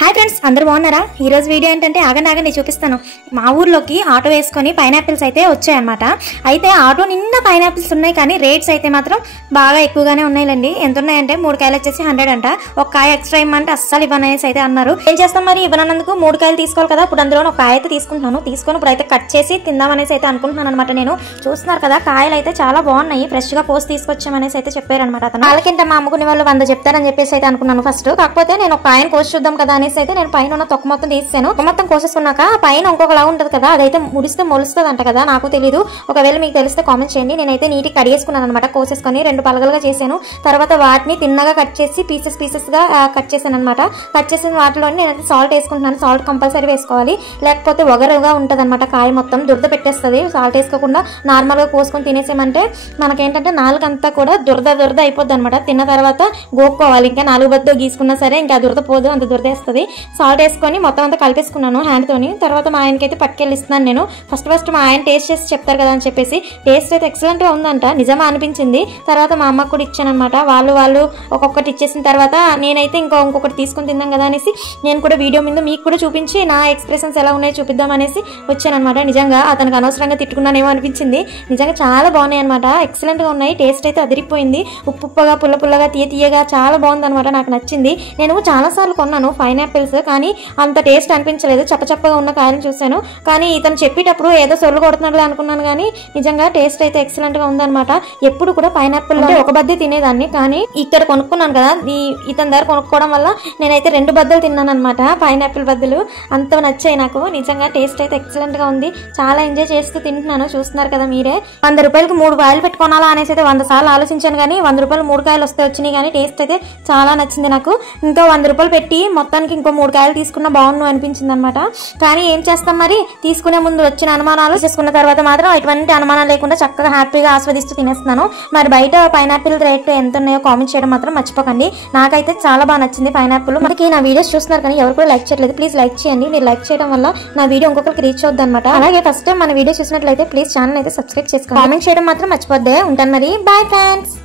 Hi friends, అందరూ బాగున్నారా? ఈరోజు వీడియో ఏంటంటే ఆగండి చూపిస్తాను. మా ఊర్లోకి ఆటో వేసుకొని పైనాపిల్స్ అయితే వచ్చాయన్నమాట. అయితే ఆటో నిన్న పైనాపిల్స్ ఉన్నాయి, కానీ రేట్స్ అయితే మాత్రం బాగా ఎక్కువగానే ఉన్నాయిలేండి. ఎంత ఉన్నాయంటే 3 కాయలు వచ్చేసి 100 అంట. ఒక కాయ ఎక్స్ట్రా ఇవ్వమంటే అస్సలు ఇవ్వనేసి అయితే అన్నారు. ఏం చేస్తాం మరి, ఇవ్వనందుకు 3 కాయలు తీసుకోవాలి కదా. ఇప్పుడు అందులో ఒక కాయ అయితే తీసుకుంటున్నాను. తీసుకొని ఇప్పుడు అయితే కట్ చేసి తిందామనేసి అయితే అనుకుంటున్నాను అనమాట. నేను చూస్తున్నారు కదా, కాయలు అయితే చాలా బాగున్నాయి. ఫ్రెష్ గా కోసి తీసుకొచ్చామనేసి అయితే చెప్పారనమాట అతను. వాళ్ళకింట మా అమ్ముకునే వాళ్ళు 100 చెప్తారని చెప్పేసి అయితే అనుకున్నాను ఫస్ట్. కాకపోతే నేను ఒక కాయను కోసి చూద్దాం కదా అనేసి అయితే నేను పైన ఉన్న తొక్క మొత్తం తీసాను. తొక్క మొత్తం కోసేసుకున్నాక పైన ఇంకొకలా ఉంటది కదా, అదైతే ముడిస్తే మొలుస్తుంది అంట కదా, నాకు తెలియదు. ఒకవేళ మీకు తెలిస్తే కామెంట్ చేయండి. నేనైతే నీటికి కడిగేసుకున్నాను అనమాట. కోసేసుకొని 2 పలగలుగా చేశాను. తర్వాత వాటిని తిన్నగా కట్ చేసి పీసెస్ గా కట్ చేశాను అనమాట. కట్ చేసిన వాటిలో నేనైతే సాల్ట్ వేసుకుంటున్నాను. సాల్ట్ కంపల్సరీ వేసుకోవాలి, లేకపోతే ఒగరుగా ఉంటది అనమాట. కాయ మొత్తం దురద పెట్టేస్తుంది. సాల్ట్ వేసుకోకుండా నార్మల్ గా కోసుకొని తినేసామంటే మనకేంటంటే నాలుగంతా కూడా దురద అయిపోద్ది అనమాట. తిన్న తర్వాత గోక్కోవాలి. ఇంకా 4 బద్దో గీసుకున్నా సరే ఇంకా దురద పోదు, అంత దురద వేస్తుంది. సాల్ట్ వేసుకొని మొత్తం అంతా కలిపేసుకున్నాను హ్యాండ్ తోని. తర్వాత మా ఆయనకైతే పట్టుకెళ్ళి ఇస్తున్నాను నేను. ఫస్ట్ మా ఆయన టేస్ట్ చేసి చెప్తారు కదా అని చెప్పేసి. టేస్ట్ అయితే ఎక్సలెంట్ గా ఉందంట, నిజమా అనిపించింది. తర్వాత మా అమ్మకు కూడా ఇచ్చాను అనమాట. వాళ్ళు ఒక్కొక్కటి ఇచ్చేసిన తర్వాత నేనైతే ఇంకొకటి తీసుకొని తిందాం కదా అనేసి నేను కూడా వీడియో మీద మీకు కూడా చూపించి నా ఎక్స్ప్రెషన్స్ ఎలా ఉన్నాయో చూపిద్దాం అనేసి వచ్చాను అనమాట. నిజంగా అతనికి అనవసరంగా తిట్టుకున్నానేమో అనిపించింది. నిజంగా చాలా బాగున్నాయి అనమాట, ఎక్సలెంట్ గా ఉన్నాయి. టేస్ట్ అయితే అదిరిపోయింది. ఉప్పుగా పుల్లగా తీయగా చాలా బాగుంది అనమాట. నాకు నచ్చింది. నేను చాలా సార్లు కొన్నాను పైనాపిల్స్, కానీ అంత టేస్ట్ అనిపించలేదు. చప్పగా ఉన్న కాయలు చూశాను, కానీ ఇతను చెప్పేటప్పుడు ఏదో సొల్లు కొడుతున్నట్లే అనుకున్నాను. కానీ నిజంగా టేస్ట్ అయితే ఎక్సలెంట్ గా ఉందన్నమాట. ఎప్పుడు కూడా పైనాపిల్ ఒక బద్దే తినేదాన్ని, కానీ ఇక్కడ కొనుక్కున్నాను కదా, ఇతని దగ్గర కొనుక్కోవడం వల్ల నేనైతే 2 బద్దలు తిన్నాను అనమాట. పైనాపిల్ బద్దలు అంత నచ్చాయి నాకు. నిజంగా టేస్ట్ అయితే ఎక్సలెంట్ గా ఉంది. చాలా ఎంజాయ్ చేస్తూ తింటున్నాను. చూస్తున్నారు కదా మీరే. 100 రూపాయలకి 3 కాయలు పెట్టుకోవాలా అనేసి అయితే 100 సార్లు ఆలోచించాను, కానీ 100 రూపాయలు 3 కాయలు వస్తే వచ్చినాయి. కానీ టేస్ట్ అయితే చాలా నచ్చింది నాకు. ఇంకా 100 రూపాయలు పెట్టి మొత్తానికి ఇంకో 3 కాయలు తీసుకున్నా బాగుండు అనిపించింది అనమాట. కానీ ఏం చేస్తాం మరి, తీసుకునే ముందు వచ్చిన అనుమానాలు చేసుకున్న తర్వాత మాత్రం ఎటువంటి అనుమానాలు లేకుండా చక్కగా హ్యాపీగా ఆస్వాదిస్తూ తినేస్తున్నాను. మరి బయట పైనాపిల్ రేట్ ఎంత ఉన్నాయో కామెంట్ చేయడం మాత్రం మర్చిపోకండి. నాకైతే చాలా బాగా నచ్చింది పైనాపిల్. మనకి నా వీడియోస్ చూస్తున్నారు కానీ ఎవరు కూడా లైక్ చేయట్లేదు. ప్లీజ్ లైక్ చేయండి. మీరు లైక్ చేయడం వల్ల నా వీడియో ఇంకొకరికి రీచ్ అవుద్ది అనమాట. అలాగే ఫస్ట్ టైం మన వీడియో చూసినట్లయితే ప్లీజ్ ఛానల్ అయితే సబ్స్క్రైబ్ చేసుకోండి. కామెంట్ చేయడం మాత్రం మర్చిపోద్దే. ఉంటాను మరి, బాయ్ ఫ్రెండ్స్.